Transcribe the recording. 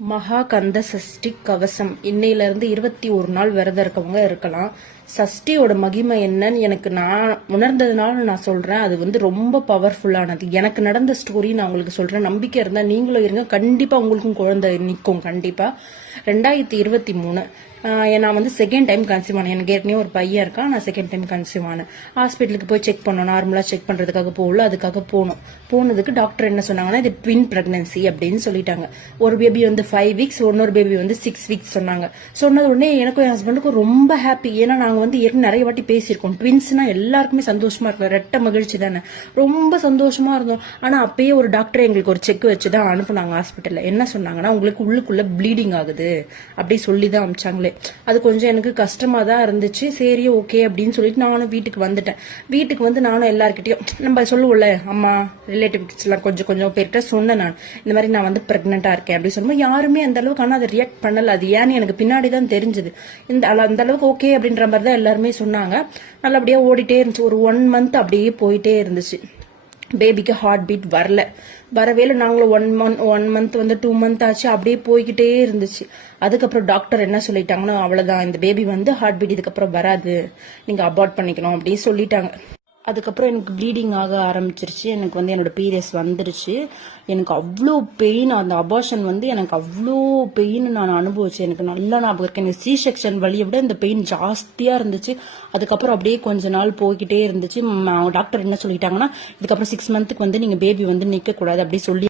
மகா கந்த சஷ்டி கவசம் இன்னையிலிருந்து 21 நாள் விரதம் இருக்கவங்க இருக்கலாம். சஷ்டியோட மகிமை என்னன்னு எனக்கு நான் உணர்ந்ததுனால நான் சொல்றேன். அது வந்து ரொம்ப பவர்ஃபுல்லானது. எனக்கு நடந்த ஸ்டோரி நான் உங்களுக்கு சொல்றேன். நம்பிக்கை இருந்தா நீங்களும் இருங்க. கண்டிப்பா உங்களுக்கும் குழந்தை நிற்கும். கண்டிப்பா 2023 நான் வந்து செகண்ட் டைம் கன்சீவ் ஆனேன். எனக்கு ஏற்கனவே ஒரு பையன் இருக்கான். நான் செகண்ட் டைம் கன்சீவ் ஆனேன். ஹாஸ்பிட்டலுக்கு போய் செக் பண்ணோம். நார்மலா செக் பண்றதுக்காக போகல, அதுக்காக போனதுக்கு டாக்டர் என்ன சொன்னாங்கன்னா, இது ட்வின் பிரெக்னன்சி அப்படின்னு சொல்லிட்டாங்க. ஒரு பேபி வந்து 5 வீக்ஸ், இன்னொரு பேபி வந்து 6 வீக்ஸ் சொன்னாங்க. சொன்னது உடனே எனக்கும் என் ஹஸ்பண்டுக்கும் ரொம்ப ஹாப்பி. ஏன்னா நாங்க வந்து ஏற்கனவே நிறைய வாட்டி பேசியிருக்கோம். ட்வின்ஸ்னா எல்லாருக்குமே சந்தோஷமா இருக்கும், ரெட்ட மகிழ்ச்சி தானே, ரொம்ப சந்தோஷமா இருந்தோம். ஆனா அப்பயே ஒரு டாக்டர் எங்களுக்கு ஒரு செக் வச்சுதான் அனுப்புனாங்க ஹாஸ்பிட்டல்ல. என்ன சொன்னாங்கன்னா, உங்களுக்கு உள்ளுக்குள்ள ப்ளீடிங் ஆகுது அப்படி சொல்லிதான் அமிச்சாங்களே. அது கொஞ்சம் எனக்கு கஷ்டமா தான் இருந்துச்சு. சரி ஓகே அப்படின்னு சொல்லிட்டு நானும் வீட்டுக்கு வந்துட்டேன். வீட்டுக்கு வந்து நானும் எல்லார்கிட்டயும் நம்ம சொல்லுவோம்ல, அம்மா ரிலேட்டிவ்ஸ் எல்லாம் கொஞ்சம் கொஞ்சம் பேர்கிட்ட சொன்னேன். நான் இந்த மாதிரி நான் வந்து பிரெக்னெண்டா இருக்கேன் அப்படின்னு சொல்லும்போது யாருமே அந்த அளவுக்கு ஆனால் அதை ரியாக்ட் பண்ணல. அது ஏன்னு எனக்கு பின்னாடி தான் தெரிஞ்சது. அந்த அளவுக்கு ஓகே அப்படின்ற மாதிரி தான் எல்லாருமே சொன்னாங்க. நல்லபடியா ஓடிட்டே இருந்துச்சு. ஒரு 1 மந்த் அப்படியே போயிட்டே இருந்துச்சு. பேபிக்கு ஹார்ட் பீட் வரவேல. நாங்களும் 1 மந்த் வந்து 2 மந்த் ஆச்சு. அப்படியே போய்கிட்டே இருந்துச்சு. அதுக்கப்புறம் டாக்டர் என்ன சொல்லிட்டாங்கன்னா, அவ்வளவுதான், இந்த பேபி வந்து ஹார்ட் பீட் இதுக்கப்புறம் வராது, நீங்க அபார்ட் பண்ணிக்கணும் அப்படின்னு சொல்லிட்டாங்க. அதுக்கப்புறம் எனக்கு ப்ளீடிங் ஆக ஆரம்பிச்சிருச்சு. எனக்கு வந்து என்னோட பீரியட்ஸ் வந்துருச்சு. எனக்கு அவ்வளோ பெயின். அந்த அபார்ஷன் வந்து எனக்கு அவ்வளோ பெயின் நான் அனுபவிச்சேன். எனக்கு நல்லா ஞாபகம் இருக்கு. எனக்கு சி செக்ஷன் வழியை விட இந்த பெயின் ஜாஸ்தியா இருந்துச்சு. அதுக்கப்புறம் அப்படியே கொஞ்ச நாள் போய்கிட்டே இருந்துச்சு. டாக்டர் என்ன சொல்லிட்டாங்கன்னா, இதுக்கப்புறம் 6 மந்த்துக்கு வந்து நீங்க பேபி வந்து நிக்க கூடாது அப்படி சொல்லி